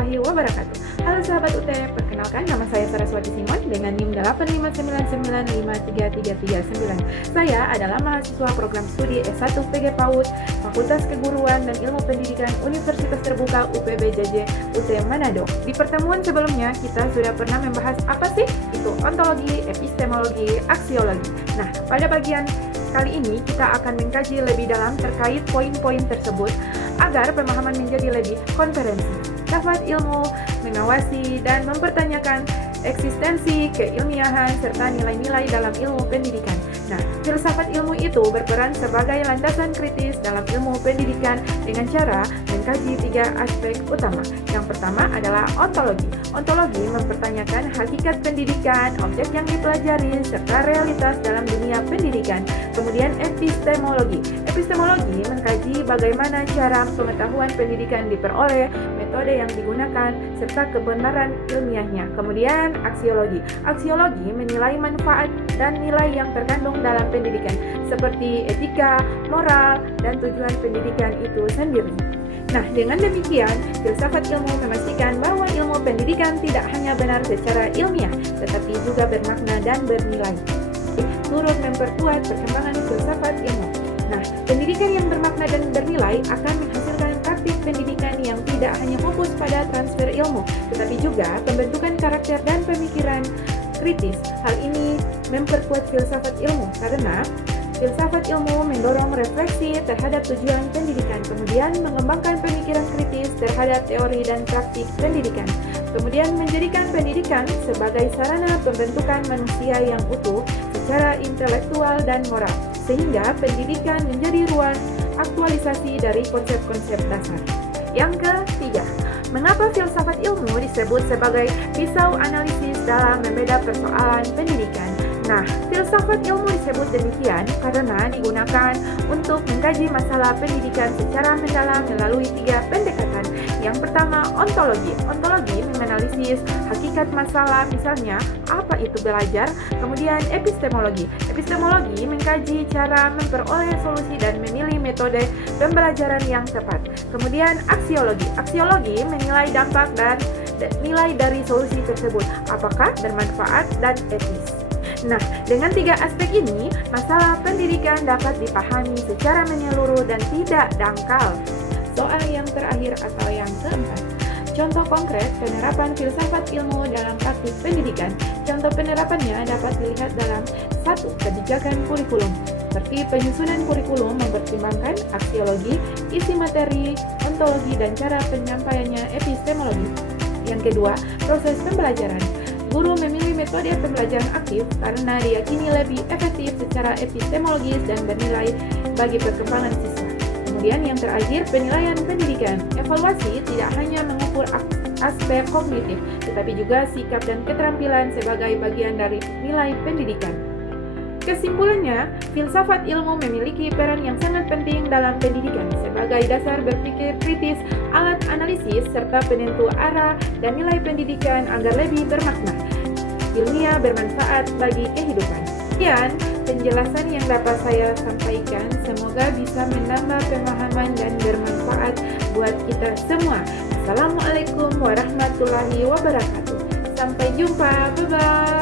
warahmatullahi wabarakatuh. Halo sahabat UT, perkenalkan nama saya Saraswati Simon dengan NIM 859953339. Saya adalah mahasiswa program studi S1 PG PAUD, Fakultas Keguruan dan Ilmu Pendidikan Universitas Terbuka UPBJJ UT Manado. Di pertemuan sebelumnya kita sudah pernah membahas apa sih itu ontologi, epistemologi, aksiologi. Nah, pada bagian kali ini kita akan mengkaji lebih dalam terkait poin-poin tersebut agar pemahaman menjadi lebih komprehensif. Dapat ilmu, mengawasi, dan mempertanyakan eksistensi, keilmiahan, serta nilai-nilai dalam ilmu pendidikan. Nah, filsafat ilmu itu berperan sebagai landasan kritis dalam ilmu pendidikan dengan cara mengkaji 3 aspek utama. Yang pertama adalah ontologi. Ontologi mempertanyakan hakikat pendidikan, objek yang dipelajari, serta realitas dalam dunia pendidikan. Kemudian epistemologi. Epistemologi mengkaji bagaimana cara pengetahuan pendidikan diperoleh, metode yang digunakan, serta kebenaran ilmiahnya. Kemudian aksiologi. Aksiologi menilai manfaat dan nilai yang terkandung dalam pendidikan, seperti etika, moral, dan tujuan pendidikan itu sendiri. Nah, dengan demikian, filsafat ilmu memastikan bahwa ilmu pendidikan tidak hanya benar secara ilmiah, tetapi juga bermakna dan bernilai. Turut memperkuat perkembangan filsafat ilmu. Nah, pendidikan yang bermakna dan bernilai akan menghasilkan praktik pendidikan yang tidak hanya fokus pada transfer ilmu, tetapi juga pembentukan karakter dan pemikiran kritis. Hal ini memperkuat filsafat ilmu karena filsafat ilmu mendorong refleksi terhadap tujuan pendidikan, kemudian mengembangkan pemikiran kritis terhadap teori dan praktik pendidikan, kemudian menjadikan pendidikan sebagai sarana pembentukan manusia yang utuh secara intelektual dan moral, sehingga pendidikan menjadi ruang aktualisasi dari konsep-konsep dasar. Yang ketiga, mengapa filsafat ilmu disebut sebagai pisau analisis dalam membeda persoalan pendidikan? Nah, filsafat ilmu disebut demikian karena digunakan untuk mengkaji masalah pendidikan secara mendalam melalui 3 pendekatan. Yang pertama, ontologi. Ontologi menganalisis hakikat masalah, misalnya apa itu belajar. Kemudian epistemologi. Epistemologi mengkaji cara memperoleh solusi dan memilih metode pembelajaran yang tepat. Kemudian aksiologi. Aksiologi menilai dampak dan nilai dari solusi tersebut, apakah bermanfaat dan etis. Nah, dengan 3 aspek ini, masalah pendidikan dapat dipahami secara menyeluruh dan tidak dangkal. Soal yang terakhir atau yang keempat, contoh konkret penerapan filsafat ilmu dalam praktik pendidikan. Contoh penerapannya dapat dilihat dalam 1. Kebijakan kurikulum. Seperti penyusunan kurikulum mempertimbangkan aksiologi, isi materi, ontologi, dan cara penyampaiannya epistemologi. Yang kedua, proses pembelajaran. Guru memilih metode pembelajaran aktif karena diyakini lebih efektif secara epistemologis dan bernilai bagi perkembangan siswa. Kemudian yang terakhir, penilaian pendidikan. Evaluasi tidak hanya mengukur aspek kognitif, tetapi juga sikap dan keterampilan sebagai bagian dari nilai pendidikan. Kesimpulannya, filsafat ilmu memiliki peran yang sangat penting dalam pendidikan sebagai dasar berpikir kritis, alat analisis, serta penentu arah dan nilai pendidikan agar lebih bermakna, ilmiah, bermanfaat bagi kehidupan. Sekian penjelasan yang dapat saya sampaikan, semoga bisa menambah pemahaman dan bermanfaat buat kita semua. Assalamualaikum warahmatullahi wabarakatuh. Sampai jumpa, bye-bye.